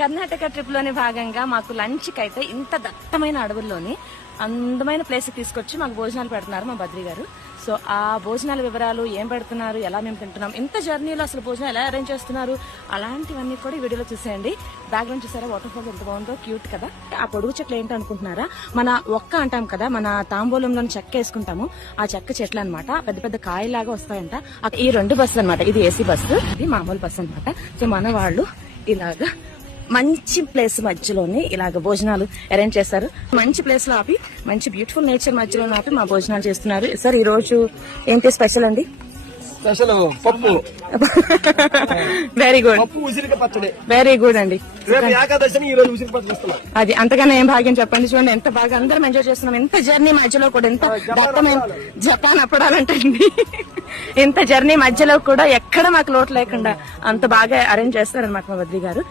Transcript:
Karnataka trip లోని భాగంగా మాకు లంచ్ కి అయితే ఇంత దట్టమైన అడవుల్లోని అందమైన ప్లేస్ తీసుకొచ్చి మాకు భోజనాలు పెడుతున్నారు మా బద్రి గారు. సో ఆ భోజనాల వివరాలు, ఏం పెడుతున్నారు, ఎలా మేము తింటున్నాం, ఇంత జర్నీలో అసలు భోజనం ఎలా అరేంజ్ చేస్తున్నారు, అలాంటివన్నీ కూడా ఈ వీడియోలో చూసేయండి. బ్యాక్గ్రౌండ్ చూసారా, వాటర్ ఫాల్ ఎంత బాగుందో, క్యూట్ కదా. ఆ పొడుగు చెట్లు ఏంటి అనుకుంటున్నారా, మన ఒక్క అంటాం కదా, మన తాంబూలంలో చెక్క వేసుకుంటాము, ఆ చెక్క చెట్లు అనమాట. పెద్ద పెద్ద కాయలాగా వస్తాయంట. ఈ 2 బస్సులు అనమాట. ఇది ఏసీ బస్సు, ఇది మామూలు బస్సు అనమాట. సో మన వాళ్ళు ఇలాగా మంచి ప్లేస్ మధ్యలోని ఇలాగ భోజనాలు అరేంజ్ చేస్తారు. మంచి ప్లేస్ లో ఆపి, మంచి బ్యూటిఫుల్ నేచర్ మధ్యలో ఆపి మా భోజనాలు చేస్తున్నారు. సార్ ఈ రోజు ఏంటి స్పెషల్ అండి? స్పెషల్ పప్పు. వెరీ గుడ్, ఉసిరిక పచ్చడి. వెరీ గుడ్ అండి. ఏకాదశిని ఈ రోజు ఉసిరి పచ్చడి ఇస్తున్నాం. అది అంతగానే ఏం భాగ్యం చెప్పండి. చూడండి ఎంత బాగా అందరం ఎంజాయ్ చేస్తున్నాం. ఎంత జర్నీ మధ్యలో కూడా, ఎంత దట్టమైన జపాన్ అప్పడాలంటే ఇంత జర్నీ మధ్యలో కూడా ఎక్కడ మాకు లోటు లేకుండా అంత బాగా అరేంజ్ చేస్తారనమాట మా బద్రి గారు.